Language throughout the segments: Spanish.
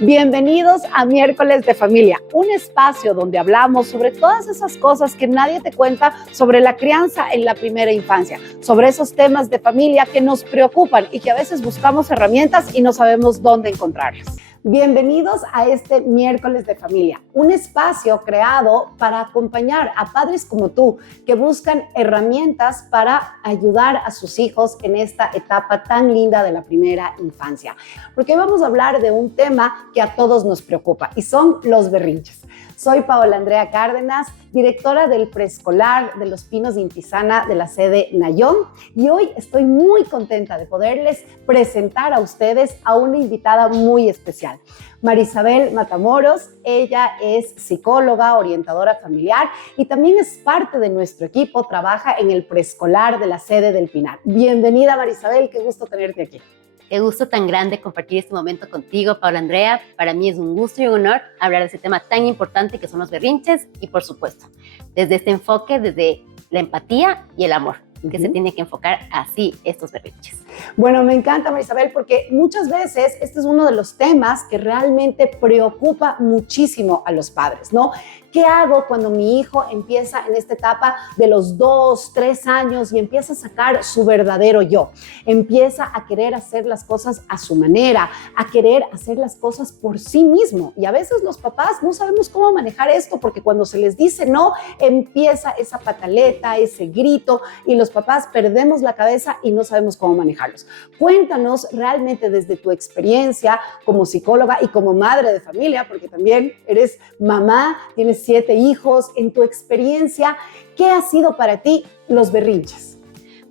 Bienvenidos a Miércoles de Familia, un espacio donde hablamos sobre todas esas cosas que nadie te cuenta sobre la crianza en la primera infancia, sobre esos temas de familia que nos preocupan y que a veces buscamos herramientas y no sabemos dónde encontrarlas. Bienvenidos a este Miércoles de Familia, un espacio creado para acompañar a padres como tú que buscan herramientas para ayudar a sus hijos en esta etapa tan linda de la primera infancia. Porque hoy vamos a hablar de un tema que a todos nos preocupa y son los berrinches. Soy Paola Andrea Cárdenas, directora del preescolar de Los Pinos de Intizana de la sede Nayón, y hoy estoy muy contenta de poderles presentar a ustedes a una invitada muy especial. Marisabel Matamoros, ella es psicóloga, orientadora familiar y también es parte de nuestro equipo, trabaja en el preescolar de la sede del Pinar. Bienvenida Marisabel, qué gusto tenerte aquí. Qué gusto tan grande compartir este momento contigo, Paola Andrea. Para mí es un gusto y un honor hablar de ese tema tan importante que son los berrinches y, por supuesto, desde este enfoque, desde la empatía y el amor, que se tiene que enfocar así estos berrinches. Bueno, me encanta, Marisabel, porque muchas veces este es uno de los temas que realmente preocupa muchísimo a los padres, ¿no? ¿Qué hago cuando mi hijo empieza en esta etapa de los 2, 3 años y empieza a sacar su verdadero yo? Empieza a querer hacer las cosas a su manera, a querer hacer las cosas por sí mismo. Y a veces los papás no sabemos cómo manejar esto porque cuando se les dice no, empieza esa pataleta, ese grito y los papás perdemos la cabeza y no sabemos cómo manejarlos. Cuéntanos realmente desde tu experiencia como psicóloga y como madre de familia, porque también eres mamá, tienes 7 hijos, en tu experiencia, ¿qué ha sido para ti los berrinches?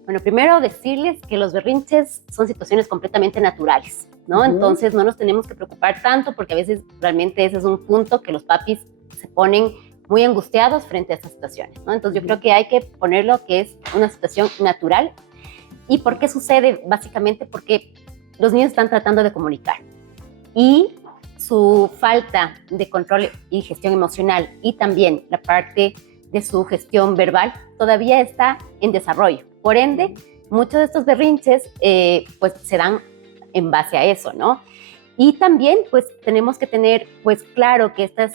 Bueno, primero decirles que los berrinches son situaciones completamente naturales, ¿no? Entonces no nos tenemos que preocupar tanto porque a veces realmente ese es un punto que los papis se ponen muy angustiados frente a estas situaciones, ¿no? Entonces yo creo que hay que ponerlo que es una situación natural. ¿Y por qué sucede? Básicamente porque los niños están tratando de comunicar y su falta de control y gestión emocional y también la parte de su gestión verbal todavía está en desarrollo. Por ende, muchos de estos berrinches pues se dan en base a eso, ¿no? Y también pues tenemos que tener pues claro que estas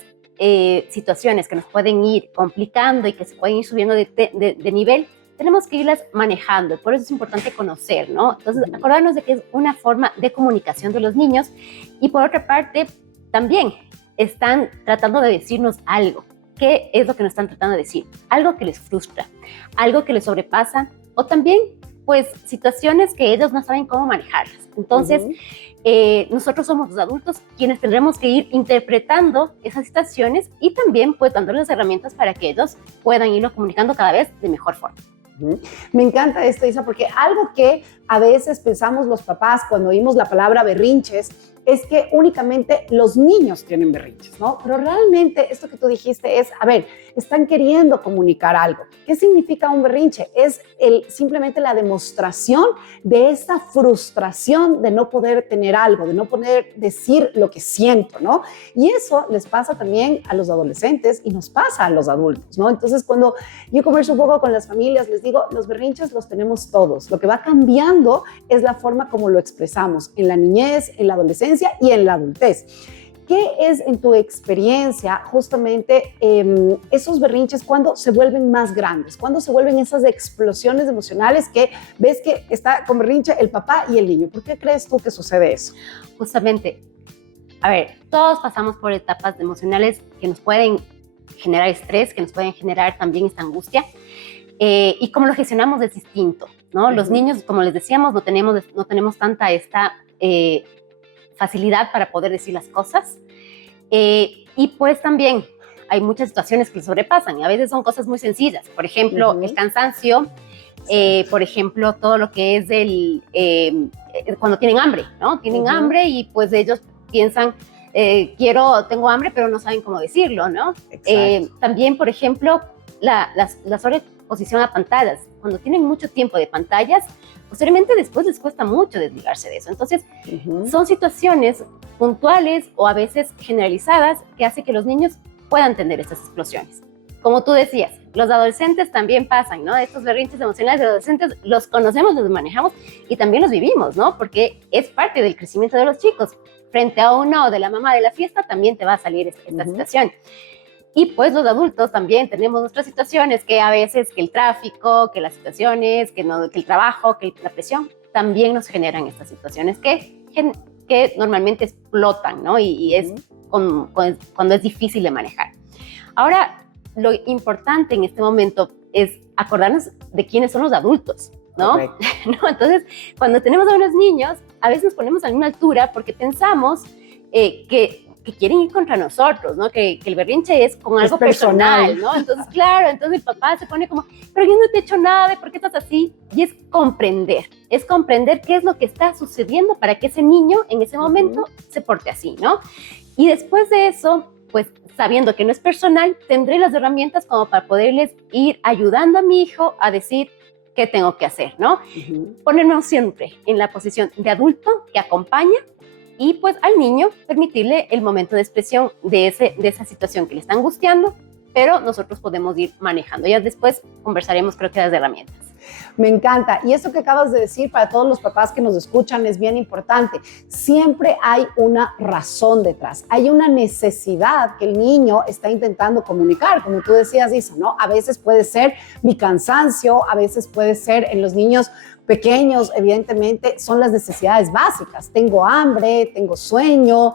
situaciones que nos pueden ir complicando y que se pueden ir subiendo de nivel, tenemos que irlas manejando, por eso es importante conocer, ¿no? Entonces, acordarnos de que es una forma de comunicación de los niños y por otra parte, también están tratando de decirnos algo. ¿Qué es lo que nos están tratando de decir? Algo que les frustra, algo que les sobrepasa o también, pues, situaciones que ellos no saben cómo manejarlas. Entonces, nosotros somos los adultos quienes tendremos que ir interpretando esas situaciones y también, pues, dándoles herramientas para que ellos puedan irlo comunicando cada vez de mejor forma. Me encanta esto, Isa, porque algo que a veces pensamos los papás cuando oímos la palabra berrinches es que únicamente los niños tienen berrinches, ¿no? Pero realmente esto que tú dijiste es, a ver, están queriendo comunicar algo. ¿Qué significa un berrinche? Es simplemente la demostración de esta frustración de no poder tener algo, de no poder decir lo que siento, ¿no? Y eso les pasa también a los adolescentes y nos pasa a los adultos, ¿no? Entonces, cuando yo converso un poco con las familias, les digo, los berrinches los tenemos todos. Lo que va cambiando es la forma como lo expresamos en la niñez, en la adolescencia y en la adultez. ¿Qué es en tu experiencia justamente esos berrinches cuando se vuelven más grandes? Cuando se vuelven esas explosiones emocionales que ves que está con berrinche el papá y el niño? ¿Por qué crees tú que sucede eso? Justamente, a ver, todos pasamos por etapas emocionales que nos pueden generar estrés, que nos pueden generar también esta angustia. Y cómo lo gestionamos es distinto, ¿no? Los niños, como les decíamos, no tenemos tanta esta facilidad para poder decir las cosas. Y pues también hay muchas situaciones que sobrepasan. A veces son cosas muy sencillas. Por ejemplo, el cansancio, por ejemplo, todo lo que es cuando tienen hambre, ¿no? Tienen hambre y pues ellos piensan, tengo hambre, pero no saben cómo decirlo, ¿no? También, por ejemplo, la sobreposición a pantallas. Cuando tienen mucho tiempo de pantallas, posteriormente después les cuesta mucho desligarse de eso. Entonces, son situaciones puntuales o a veces generalizadas que hace que los niños puedan tener estas explosiones. Como tú decías, los adolescentes también pasan, ¿no? Estos berrinches emocionales de adolescentes los conocemos, los manejamos y también los vivimos, ¿no? Porque es parte del crecimiento de los chicos. frente a un no de la mamá de la fiesta, también te va a salir esta situación. Y pues los adultos también tenemos nuestras situaciones, que a veces que el tráfico, que las situaciones, que el trabajo, que la presión, también nos generan estas situaciones que normalmente explotan, ¿no? Y es cuando es difícil de manejar. Ahora, lo importante en este momento es acordarnos de quiénes son los adultos, ¿no? ¿No? Entonces, cuando tenemos a unos niños, a veces nos ponemos a la misma altura porque pensamos que quieren ir contra nosotros, ¿no? Que el berrinche es con algo personal, ¿no? Entonces, claro, entonces el papá se pone como, pero yo no te he hecho nada, ¿por qué estás así? Y es comprender qué es lo que está sucediendo para que ese niño en ese momento se porte así, ¿no? Y después de eso, pues sabiendo que no es personal, tendré las herramientas como para poderles ir ayudando a mi hijo a decir qué tengo que hacer, ¿no? Ponerme siempre en la posición de adulto que acompaña y pues al niño permitirle el momento de expresión de esa situación que le está angustiando, pero nosotros podemos ir manejando. Ya después conversaremos, creo que, las herramientas. Me encanta. Y eso que acabas de decir para todos los papás que nos escuchan es bien importante. Siempre hay una razón detrás. Hay una necesidad que el niño está intentando comunicar. Como tú decías, Isa, ¿no? A veces puede ser mi cansancio, a veces puede ser en los niños pequeños, evidentemente, son las necesidades básicas. Tengo hambre, tengo sueño,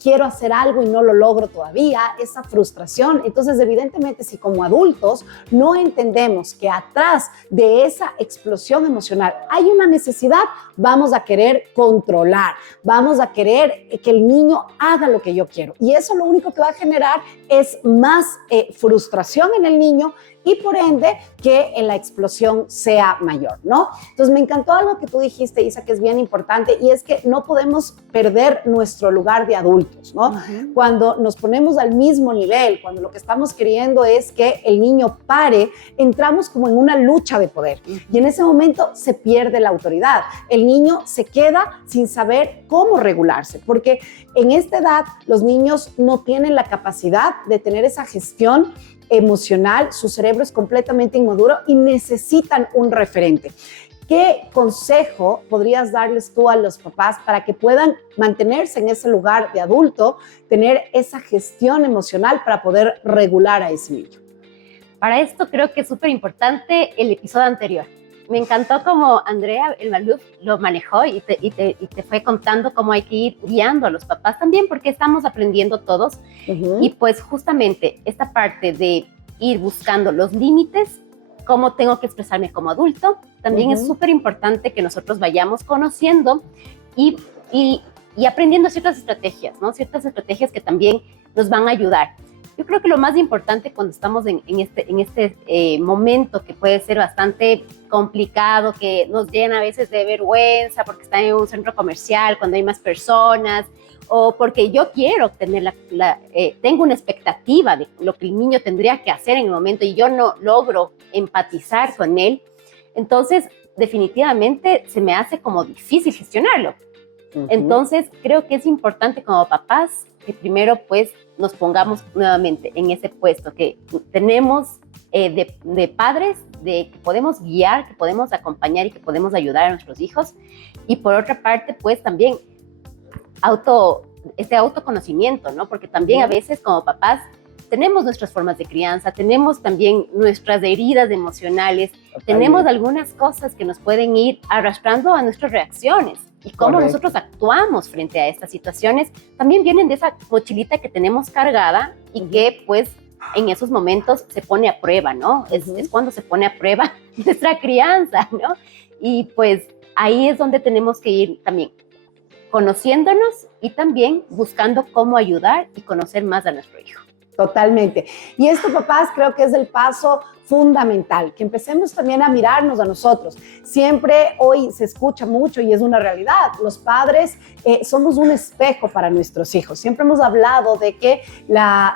quiero hacer algo y no lo logro todavía, esa frustración. Entonces, evidentemente, si como adultos no entendemos que atrás de esa explosión emocional hay una necesidad, vamos a querer controlar, vamos a querer que el niño haga lo que yo quiero. Y eso lo único que va a generar es más frustración en el niño y por ende que la explosión sea mayor, ¿no? Entonces me encantó algo que tú dijiste, Isa, que es bien importante, y es que no podemos perder nuestro lugar de adultos, ¿no? Cuando nos ponemos al mismo nivel, cuando lo que estamos queriendo es que el niño pare, entramos como en una lucha de poder y en ese momento se pierde la autoridad. El niño se queda sin saber cómo regularse, porque en esta edad los niños no tienen la capacidad de tener esa gestión emocional, su cerebro es completamente inmaduro y necesitan un referente. ¿Qué consejo podrías darles tú a los papás para que puedan mantenerse en ese lugar de adulto, tener esa gestión emocional para poder regular a ese niño? Para esto creo que es súper importante el episodio anterior. Me encantó cómo Andrea El Maluf lo manejó y te fue contando cómo hay que ir guiando a los papás también, porque estamos aprendiendo todos. Y pues justamente esta parte de ir buscando los límites, cómo tengo que expresarme como adulto, también es súper importante que nosotros vayamos conociendo y aprendiendo ciertas estrategias, ¿no? Ciertas estrategias que también nos van a ayudar. Yo creo que lo más importante cuando estamos en este momento que puede ser bastante complicado, que nos llena a veces de vergüenza porque está en un centro comercial, cuando hay más personas, o porque yo quiero tener tengo una expectativa de lo que el niño tendría que hacer en el momento y yo no logro empatizar con él, entonces definitivamente se me hace como difícil gestionarlo. Entonces creo que es importante como papás que primero pues nos pongamos nuevamente en ese puesto que tenemos de padres, de que podemos guiar, que podemos acompañar y que podemos ayudar a nuestros hijos. Y por otra parte pues también este autoconocimiento, ¿no? Porque también a veces como papás tenemos nuestras formas de crianza, tenemos también nuestras heridas emocionales, tenemos algunas cosas que nos pueden ir arrastrando a nuestras reacciones. Y cómo nosotros actuamos frente a estas situaciones también vienen de esa mochilita que tenemos cargada y que pues en esos momentos se pone a prueba, ¿no? Es cuando se pone a prueba nuestra crianza, ¿no? Y pues ahí es donde tenemos que ir también conociéndonos y también buscando cómo ayudar y conocer más a nuestro hijo. Totalmente. Y esto, papás, creo que es el paso fundamental, que empecemos también a mirarnos a nosotros. Siempre hoy se escucha mucho y es una realidad. Los padres somos un espejo para nuestros hijos. Siempre hemos hablado de que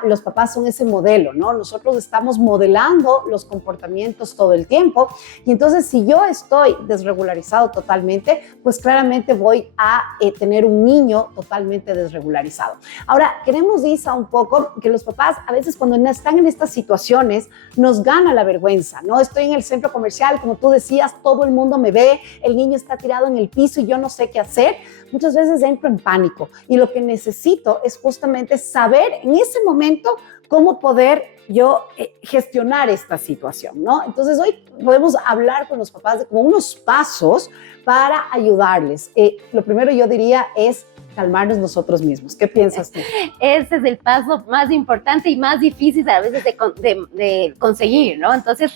los papás son ese modelo, ¿no? Nosotros estamos modelando los comportamientos todo el tiempo y entonces si yo estoy desregularizado totalmente, pues claramente voy a tener un niño totalmente desregularizado. Ahora, queremos, Isa, un poco que los papás a veces cuando están en estas situaciones nos gana la la vergüenza, ¿no? Estoy en el centro comercial, como tú decías, todo el mundo me ve, el niño está tirado en el piso y yo no sé qué hacer. Muchas veces entro en pánico y lo que necesito es justamente saber en ese momento cómo poder yo gestionar esta situación, ¿no? Entonces hoy podemos hablar con los papás de como unos pasos para ayudarles. Lo primero yo diría es calmarnos nosotros mismos. ¿Qué piensas tú? Ese es el paso más importante y más difícil a veces de conseguir, ¿no? Entonces,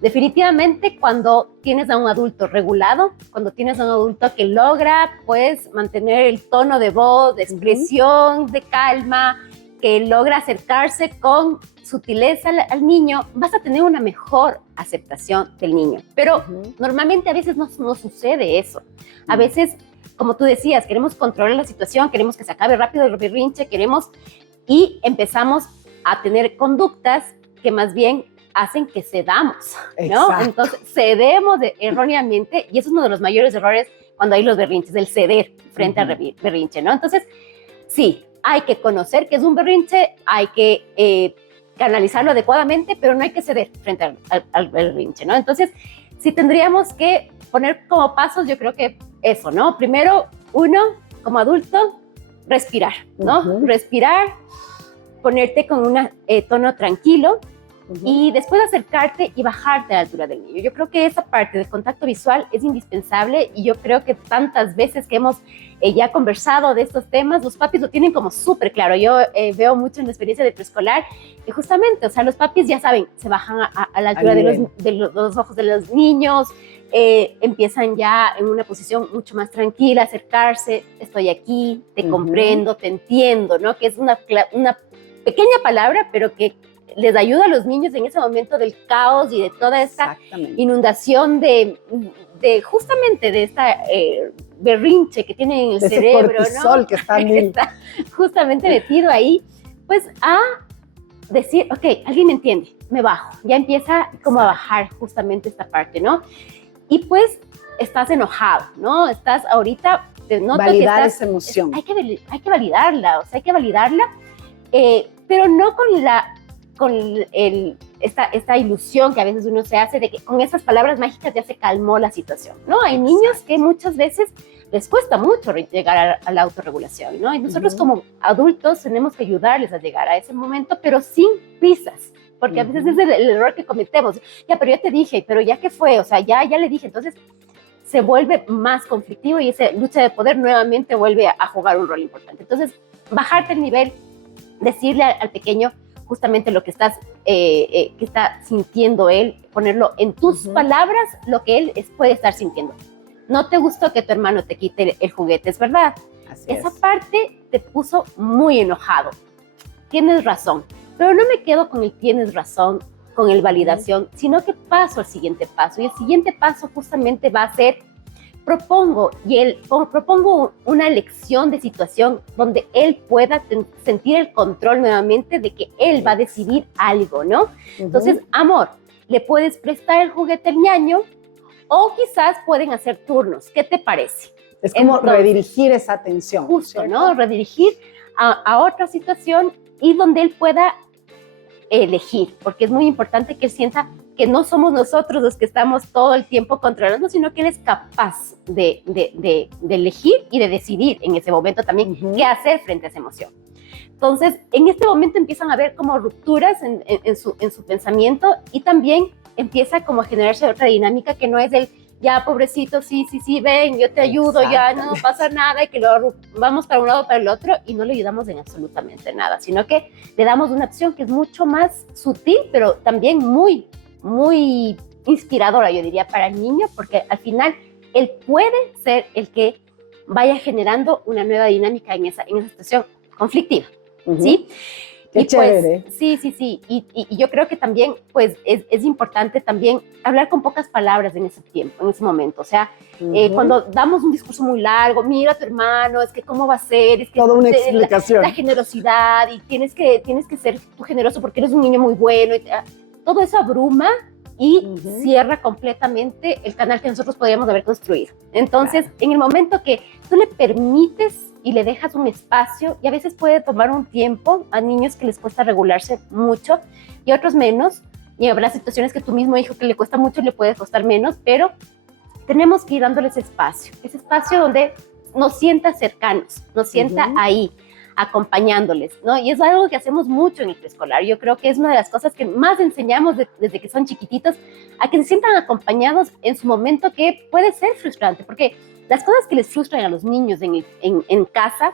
definitivamente cuando tienes a un adulto regulado, cuando tienes a un adulto que logra, pues, mantener el tono de voz, de expresión, de calma, que logra acercarse con sutileza al niño, vas a tener una mejor aceptación del niño. Pero normalmente a veces no sucede eso. A veces, como tú decías, queremos controlar la situación, queremos que se acabe rápido el berrinche, y empezamos a tener conductas que más bien hacen que cedamos, ¿no? Exacto. Entonces, cedemos erróneamente, y eso es uno de los mayores errores cuando hay los berrinches, el ceder frente al berrinche, ¿no? Entonces, sí, hay que conocer qué es un berrinche, hay que canalizarlo adecuadamente, pero no hay que ceder frente al berrinche, ¿no? Entonces, sí tendríamos que poner como pasos, yo creo que eso, ¿no? Primero, uno, como adulto, respirar, ¿no? Respirar, ponerte con un tono tranquilo, y después acercarte y bajarte a la altura del niño. Yo creo que esa parte del contacto visual es indispensable, y yo creo que tantas veces que hemos ya conversado de estos temas, los papis lo tienen como súper claro. Yo veo mucho en la experiencia de preescolar, y justamente, o sea, los papis ya saben, se bajan a la altura de los ojos de los niños, empiezan ya en una posición mucho más tranquila, acercarse, estoy aquí, te comprendo, te entiendo, ¿no? Que es una pequeña palabra, pero que les ayuda a los niños en ese momento del caos y de toda esta inundación de justamente de esta berrinche que tienen en el cerebro, cortisol, ¿no? Que está justamente metido ahí, pues a decir, ok, alguien me entiende, me bajo, ya empieza como a bajar justamente esta parte, ¿no? Y pues estás enojado, ¿no? Estás ahorita, validar esa emoción. Hay que validarla, o sea, hay que validarla, pero no con esta ilusión que a veces uno se hace de que con esas palabras mágicas ya se calmó la situación, ¿no? Hay niños que muchas veces les cuesta mucho llegar a la autorregulación, ¿no? Y nosotros como adultos tenemos que ayudarles a llegar a ese momento, pero sin prisas, porque a veces es el error que cometemos. Ya, pero ya te dije, pero ya que fue, o sea, ya le dije, entonces se vuelve más conflictivo y esa lucha de poder nuevamente vuelve a jugar un rol importante. Entonces, bajarte el nivel, decirle al pequeño justamente lo que que está sintiendo él, ponerlo en tus palabras, lo que él puede estar sintiendo. No te gustó que tu hermano te quite el juguete, es verdad. Esa parte te puso muy enojado. Tienes razón, pero no me quedo con el tienes razón, con el validación, sino que paso al siguiente paso. Y el siguiente paso justamente va a ser propongo una elección de situación donde él pueda sentir el control nuevamente de que él va a decidir algo, ¿no? Entonces, amor, le puedes prestar el juguete al ñaño, o quizás pueden hacer turnos. ¿Qué te parece? Es como redirigir esa atención. Justo, ¿no? Redirigir a otra situación, y donde él pueda elegir, porque es muy importante que él sienta que no somos nosotros los que estamos todo el tiempo controlando, sino que él es capaz de elegir y de decidir en ese momento también qué hacer frente a esa emoción. Entonces, en este momento empiezan a haber como rupturas en su pensamiento, y también empieza como a generarse otra dinámica que no es el ya, pobrecito, sí, ven, yo te ayudo, ya no pasa nada, y que lo vamos para un lado para el otro y no le ayudamos en absolutamente nada, sino que le damos una acción que es mucho más sutil, pero también muy, muy inspiradora, yo diría, para el niño, porque al final él puede ser el que vaya generando una nueva dinámica en esa situación conflictiva, ¿sí? Qué chévere. Pues, sí. Y yo creo que también, pues, es importante también hablar con pocas palabras en ese tiempo, en ese momento. O sea, cuando damos un discurso muy largo, mira a tu hermano, es que cómo va a ser, es que toda una explicación. La generosidad, y tienes que ser tú generoso porque eres un niño muy bueno. Todo eso abruma y cierra completamente el canal que nosotros podríamos haber construido. Entonces, en el momento que tú le permites y le dejas un espacio, y a veces puede tomar un tiempo, a niños que les cuesta regularse mucho y a otros menos, y habrá situaciones que tu mismo hijo que le cuesta mucho le puede costar menos, pero tenemos que ir dándoles ese espacio donde nos sienta cercanos, nos sienta ahí, acompañándoles, ¿no? Y es algo que hacemos mucho en el preescolar. Yo creo que es una de las cosas que más enseñamos desde que son chiquititos, a que se sientan acompañados en su momento, que puede ser frustrante, porque las cosas que les frustran a los niños en casa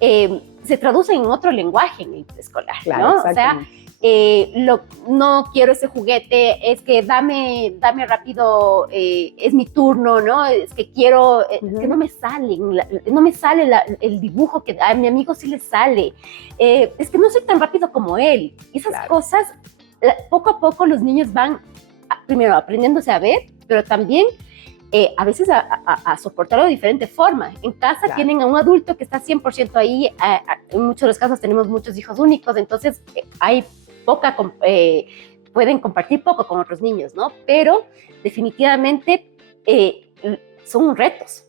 se traducen en otro lenguaje en el preescolar, claro, ¿no? O sea, no quiero ese juguete, es que dame rápido, es mi turno, ¿no? Es que quiero, es que no me sale el dibujo que a mi amigo sí le sale, es que no soy tan rápido como él. Y esas cosas, poco a poco los niños van primero aprendiéndose a ver, pero también a veces a soportarlo de diferente forma. En casa tienen a un adulto que está 100% ahí, en muchos de los casos tenemos muchos hijos únicos, entonces hay pueden compartir poco con otros niños, ¿no? Pero definitivamente son retos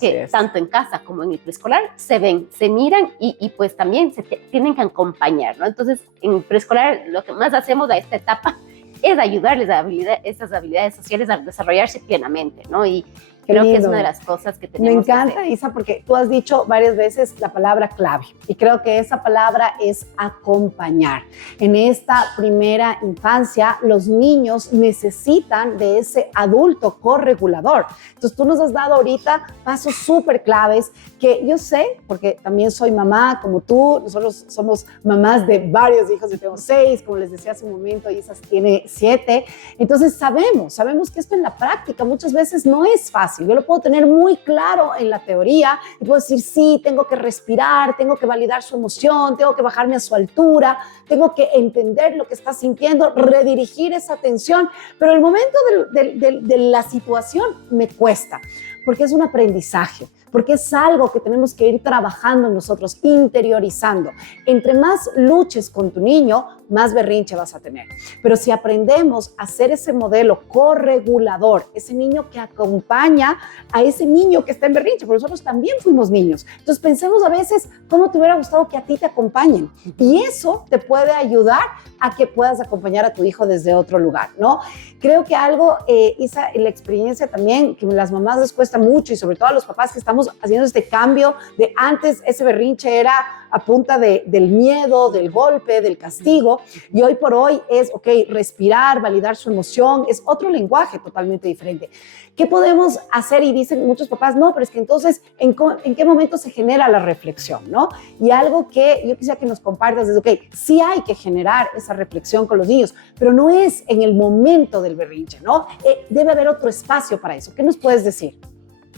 que tanto en casa como en el preescolar se ven, se miran y pues también se tienen que acompañar, ¿no? Entonces, en el preescolar lo que más hacemos a esta etapa es ayudarles a estas habilidades sociales a desarrollarse plenamente, ¿no? Y creo que es una de las cosas que tenemos que hacer. Me encanta, Isa, porque tú has dicho varias veces la palabra clave y creo que esa palabra es acompañar. En esta primera infancia, los niños necesitan de ese adulto corregulador. Entonces, tú nos has dado ahorita pasos súper claves que yo sé, porque también soy mamá como tú, nosotros somos mamás de varios hijos, yo tengo 6, como les decía hace un momento, Isa tiene 7. Entonces, sabemos que esto en la práctica muchas veces no es fácil. Yo lo puedo tener muy claro en la teoría y puedo decir, sí, tengo que respirar, tengo que validar su emoción, tengo que bajarme a su altura, tengo que entender lo que está sintiendo, redirigir esa atención, pero el momento de la situación me cuesta, porque es un aprendizaje, porque es algo que tenemos que ir trabajando nosotros, interiorizando. Entre más luches con tu niño, más berrinche vas a tener. Pero si aprendemos a ser ese modelo corregulador, ese niño que acompaña a ese niño que está en berrinche, porque nosotros también fuimos niños. Entonces pensemos a veces cómo te hubiera gustado que a ti te acompañen. Y eso te puede ayudar a que puedas acompañar a tu hijo desde otro lugar, ¿no? Creo que algo, Isa, en la experiencia también, que a las mamás les cuesta mucho y sobre todo a los papás que estamos haciendo este cambio de antes ese berrinche era a punta del miedo, del golpe, del castigo, y hoy por hoy es, respirar, validar su emoción, es otro lenguaje totalmente diferente. ¿Qué podemos hacer? Y dicen muchos papás, no, pero es que entonces, ¿en qué momento se genera la reflexión, no? Y algo que yo quisiera que nos compartas es, sí hay que generar esa reflexión con los niños, pero no es en el momento del berrinche, ¿no? Debe haber otro espacio para eso. ¿Qué nos puedes decir?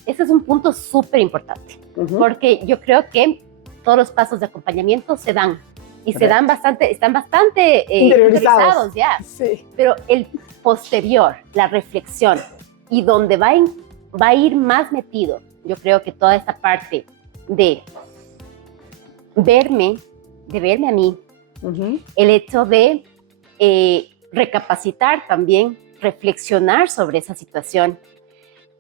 Ese es un punto súper importante, porque yo creo que todos los pasos de acompañamiento se dan y están bastante interiorizados ya. Sí. Pero el posterior, la reflexión y donde va a ir más metido, yo creo que toda esta parte de verme a mí, el hecho de recapacitar también, reflexionar sobre esa situación,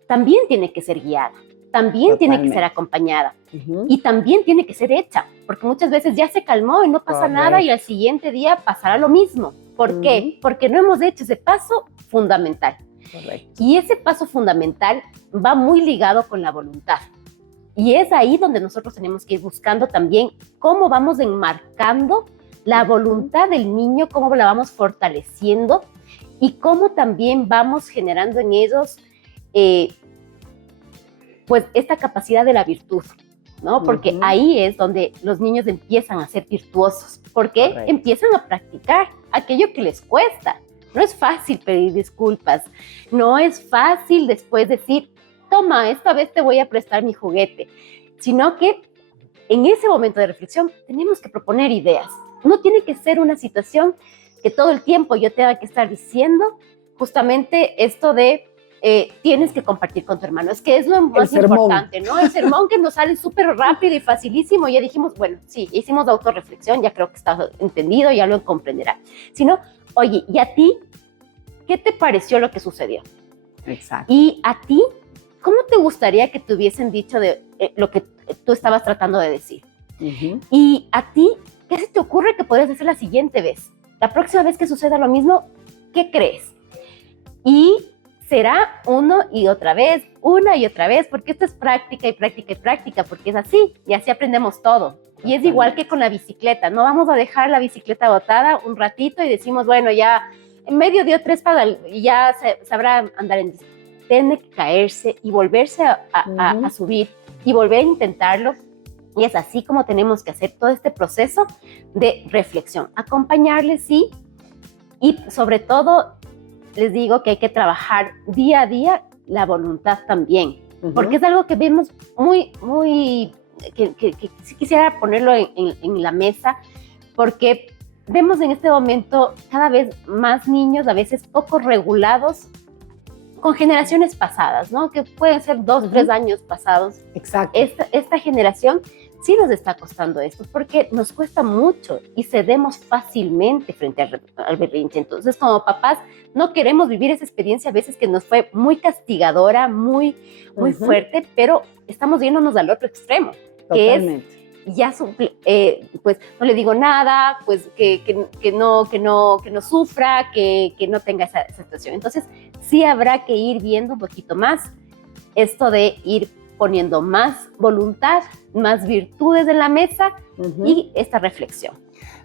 también tiene que ser guiada. También tiene que ser acompañada y también tiene que ser hecha, porque muchas veces ya se calmó y no pasa nada y al siguiente día pasará lo mismo. ¿Por qué? Porque no hemos hecho ese paso fundamental. Y ese paso fundamental va muy ligado con la voluntad. Y es ahí donde nosotros tenemos que ir buscando también cómo vamos enmarcando la voluntad del niño, cómo la vamos fortaleciendo y cómo también vamos generando en ellos pues esta capacidad de la virtud, ¿no? Porque ahí es donde los niños empiezan a ser virtuosos, porque empiezan a practicar aquello que les cuesta. No es fácil pedir disculpas, no es fácil después decir, toma, esta vez te voy a prestar mi juguete, sino que en ese momento de reflexión tenemos que proponer ideas. No tiene que ser una situación que todo el tiempo yo tenga que estar diciendo justamente esto de tienes que compartir con tu hermano. Es que es lo más importante, ¿no? El sermón que nos sale súper rápido y facilísimo. Ya dijimos, bueno, sí, hicimos autorreflexión, ya creo que está entendido, ya lo comprenderá. Sino, oye, ¿y a ti qué te pareció lo que sucedió? Exacto. Y a ti, ¿cómo te gustaría que te hubiesen dicho de lo que tú estabas tratando de decir? Y a ti, ¿qué se te ocurre que podrías hacer la siguiente vez? la próxima vez que suceda lo mismo, ¿qué crees? Y será una y otra vez, porque esto es práctica y práctica y práctica, porque es así, y así aprendemos todo. Y es igual que con la bicicleta, no vamos a dejar la bicicleta botada un ratito y decimos, bueno, ya en medio dio 3 pasos y ya sabrá andar en bicicleta. Tiene que caerse y volverse a subir y volver a intentarlo. Y es así como tenemos que hacer todo este proceso de reflexión. Acompañarles, sí, y sobre todo les digo que hay que trabajar día a día la voluntad también, porque es algo que vemos muy, que sí quisiera ponerlo en la mesa, porque vemos en este momento cada vez más niños, a veces poco regulados, con generaciones pasadas, ¿no? Que pueden ser 2, 3 años pasados. Exacto. Esta generación sí nos está costando esto, porque nos cuesta mucho y cedemos fácilmente frente al berrinche. Entonces, como papás, no queremos vivir esa experiencia a veces que nos fue muy castigadora, muy fuerte, pero estamos yéndonos al otro extremo, Totalmente. que es ya pues no le digo nada, pues que no sufra, que no tenga esa situación. Entonces, sí habrá que ir viendo un poquito más esto de ir poniendo más voluntad, más virtudes en la mesa y esta reflexión.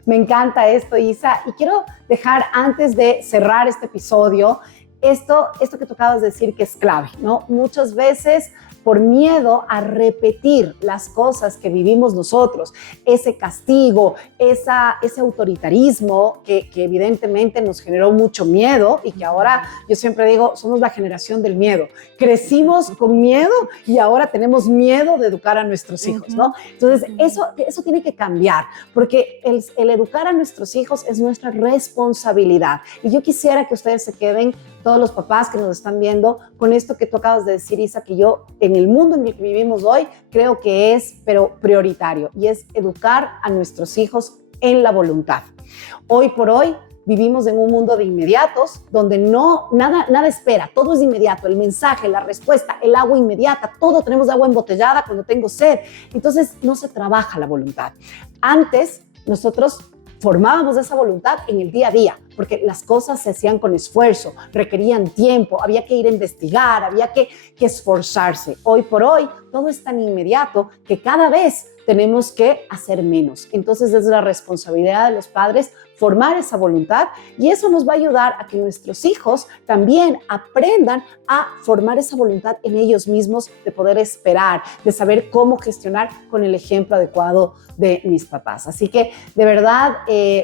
Me encanta esto, Isa, y quiero dejar antes de cerrar este episodio esto que tú acabas de decir que es clave, ¿no? Muchas veces por miedo a repetir las cosas que vivimos nosotros, ese castigo, ese autoritarismo que evidentemente nos generó mucho miedo y que ahora, yo siempre digo, somos la generación del miedo. Crecimos con miedo y ahora tenemos miedo de educar a nuestros hijos, ¿no? Entonces, eso tiene que cambiar, porque el educar a nuestros hijos es nuestra responsabilidad. Y yo quisiera que ustedes se queden, todos los papás que nos están viendo, con esto que tú acabas de decir, Isa, que yo en el mundo en el que vivimos hoy creo que es, pero prioritario, y es educar a nuestros hijos en la voluntad. Hoy por hoy vivimos en un mundo de inmediatos, donde nada espera, todo es inmediato, el mensaje, la respuesta, el agua inmediata, todo tenemos agua embotellada cuando tengo sed, entonces no se trabaja la voluntad. Antes nosotros formábamos esa voluntad en el día a día, porque las cosas se hacían con esfuerzo, requerían tiempo, había que ir a investigar, había que esforzarse. Hoy por hoy todo es tan inmediato que cada vez tenemos que hacer menos. Entonces es la responsabilidad de los padres formar esa voluntad, y eso nos va a ayudar a que nuestros hijos también aprendan a formar esa voluntad en ellos mismos, de poder esperar, de saber cómo gestionar con el ejemplo adecuado de mis papás. Así que de verdad,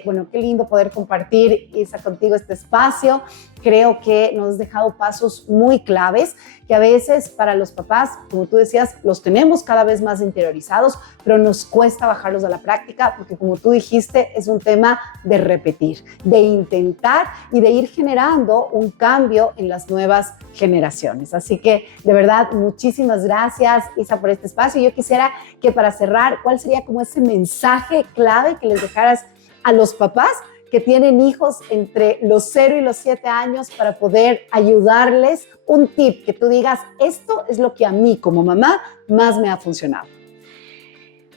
bueno, qué lindo poder compartir, Isa, contigo este espacio. Creo que nos has dejado pasos muy claves que a veces para los papás, como tú decías, los tenemos cada vez más interiorizados, pero nos cuesta bajarlos a la práctica, porque como tú dijiste, es un tema de repetir, de intentar y de ir generando un cambio en las nuevas generaciones. Así que de verdad, muchísimas gracias, Isa, por este espacio. Yo quisiera que, para cerrar, ¿cuál sería como ese mensaje clave que les dejaras a los papás que tienen hijos entre los 0 y los 7 años, para poder ayudarles? Un tip que tú digas, esto es lo que a mí como mamá más me ha funcionado.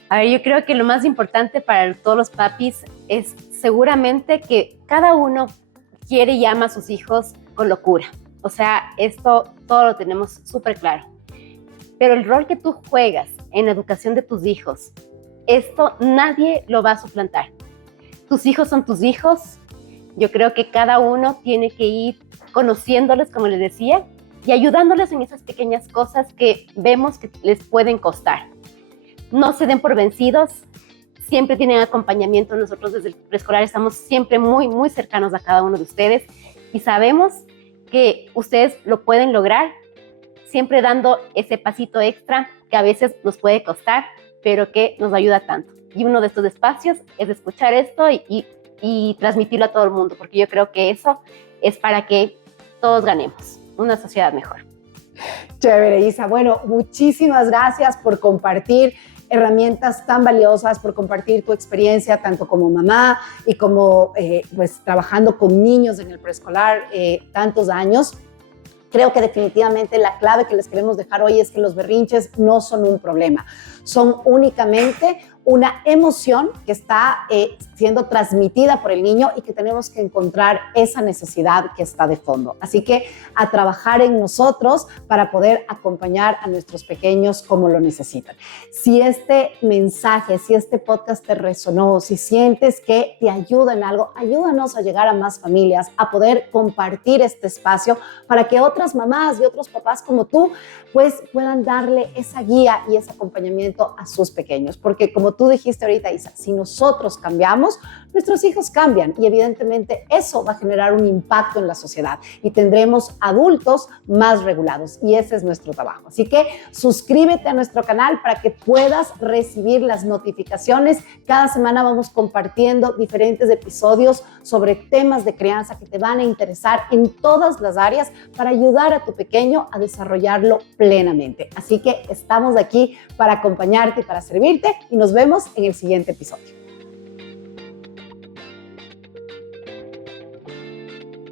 A ver, yo creo que lo más importante para todos los papis es seguramente que cada uno quiere y ama a sus hijos con locura. O sea, esto todo lo tenemos súper claro. Pero el rol que tú juegas en la educación de tus hijos, esto nadie lo va a suplantar. Tus hijos son tus hijos. Yo creo que cada uno tiene que ir conociéndoles, como les decía, y ayudándoles en esas pequeñas cosas que vemos que les pueden costar. No se den por vencidos, siempre tienen acompañamiento. Nosotros desde el preescolar estamos siempre muy, muy cercanos a cada uno de ustedes y sabemos que ustedes lo pueden lograr, siempre dando ese pasito extra que a veces nos puede costar, pero que nos ayuda tanto. Y uno de estos espacios es escuchar esto y transmitirlo a todo el mundo, porque yo creo que eso es para que todos ganemos una sociedad mejor. Chévere, Isa. Bueno, muchísimas gracias por compartir herramientas tan valiosas, por compartir tu experiencia tanto como mamá y como pues trabajando con niños en el preescolar tantos años. Creo que definitivamente la clave que les queremos dejar hoy es que los berrinches no son un problema, son únicamente una emoción que está siendo transmitida por el niño y que tenemos que encontrar esa necesidad que está de fondo. Así que a trabajar en nosotros para poder acompañar a nuestros pequeños como lo necesitan. Si este mensaje, si este podcast te resonó, si sientes que te ayuda en algo, ayúdanos a llegar a más familias, a poder compartir este espacio para que otras mamás y otros papás como tú pues puedan darle esa guía y ese acompañamiento a sus pequeños. Porque como tú dijiste ahorita, Isa, si nosotros cambiamos, nuestros hijos cambian y evidentemente eso va a generar un impacto en la sociedad y tendremos adultos más regulados y ese es nuestro trabajo. Así que suscríbete a nuestro canal para que puedas recibir las notificaciones. Cada semana vamos compartiendo diferentes episodios sobre temas de crianza que te van a interesar en todas las áreas para ayudar a tu pequeño a desarrollarlo plenamente. Así que estamos aquí para acompañarte y para servirte y nos vemos en el siguiente episodio.